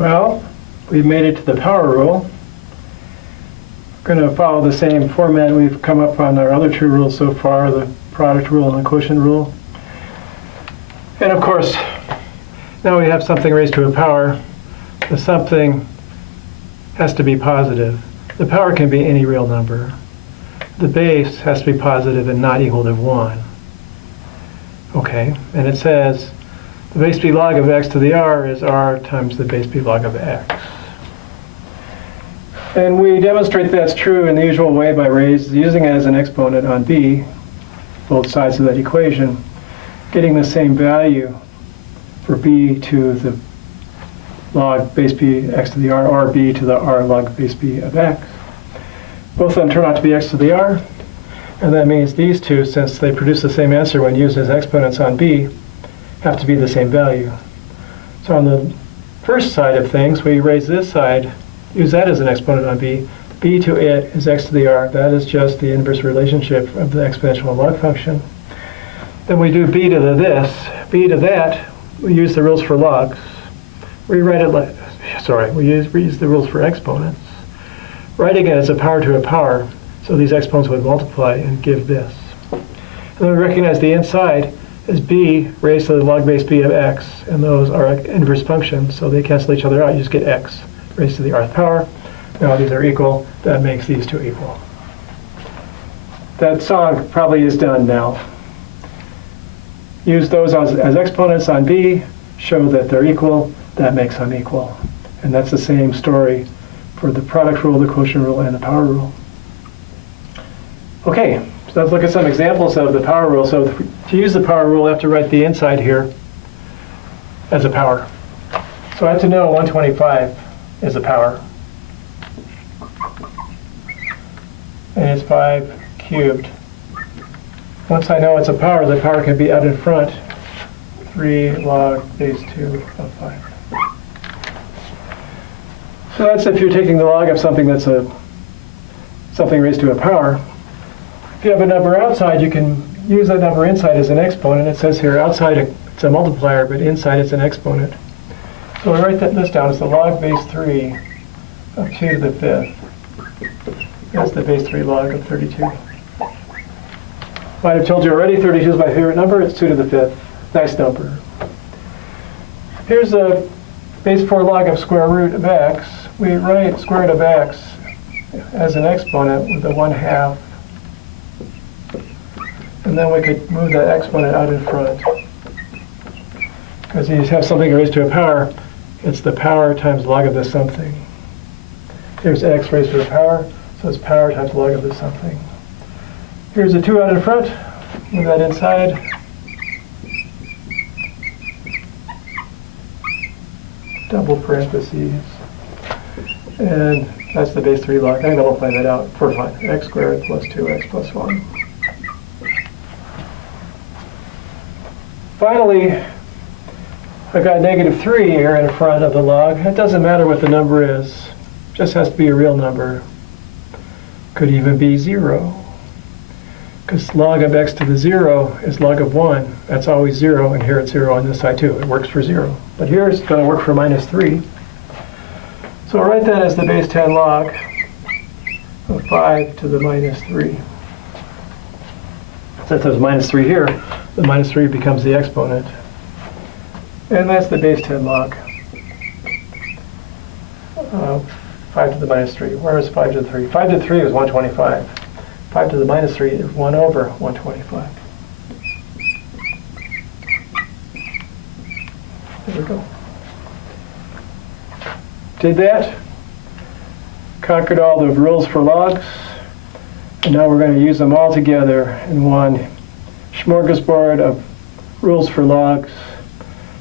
Well, we've made it to the power rule. We're going to follow the same format we've come up on our other two rules so far, the product rule and the quotient rule. And of course, now we have something raised to a power. The something has to be positive. The power can be any real number. The base has to be positive and not equal to 1. Okay, and it says the base b log of x to the r is r times the base b log of x. And we demonstrate that's true in the usual way by using it as an exponent on b, both sides of that equation, getting the same value for b to the log base b x to the r, or b to the r log base b of x. Both of them turn out to be x to the r, and that means these two, since they produce the same answer when used as exponents on b, have to be the same value. So on the first side of things, we raise this side, use that as an exponent on b. b to it is x to the r. That is just the inverse relationship of the exponential log function. Then we do b to the this. b to that, we use the rules for logs. Rewrite it like, we use the rules for exponents. Writing it as a power to a power, so these exponents would multiply and give this. And then we recognize the inside is b raised to the log base b of x, and those are inverse functions, so they cancel each other out. You just get x raised to the rth power. Now these are equal. That makes these two equal. That song probably is done now. Use those as exponents on b, show that they're equal. That makes them equal. And that's the same story for the product rule, the quotient rule, and the power rule. Okay, so let's look at some examples of the power rule. So to use the power rule, I have to write the inside here as a power. So I have to know 125 is a power. And it's 5 cubed. Once I know it's a power, the power can be out in front. 3 log base 2 of 5. So that's if you're taking the log of something that's something raised to a power. If you have a number outside, you can use that number inside as an exponent. It says here outside it's a multiplier, but inside it's an exponent. So I write this down as the log base 3 of 2 to the 5th. That's the base 3 log of 32. Might have told you already, 32 is my favorite number. It's 2 to the 5th. Nice number. Here's the base 4 log of square root of x. We write square root of x as an exponent with a 1/2. And then we could move that exponent out in front. Because you have something raised to a power, it's the power times log of this something. Here's x raised to a power, so it's power times log of this something. Here's a 2 out in front, move that inside. Double parentheses. And that's the base 3 log. I'm going to multiply that out for fun. X squared plus 2x plus 1. Finally, I've got -3 here in front of the log. It doesn't matter what the number is. It just has to be a real number. Could even be 0. Because log of x to the 0 is log of 1. That's always 0, and here it's 0 on this side too. It works for 0. But here it's going to work for -3. So I'll write that as the base 10 log of 5 to the -3. Since there's -3 here, the -3 becomes the exponent. And that's the base 10 log of 5 to the -3. Where is 5 to the 3? 5 to the 3 is 125. 5 to the -3 is 1 over 125. There we go. Did that. Conquered all the rules for logs. And now we're going to use them all together in one smorgasbord of rules for logs.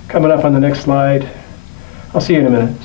Coming up on the next slide. I'll see you in a minute.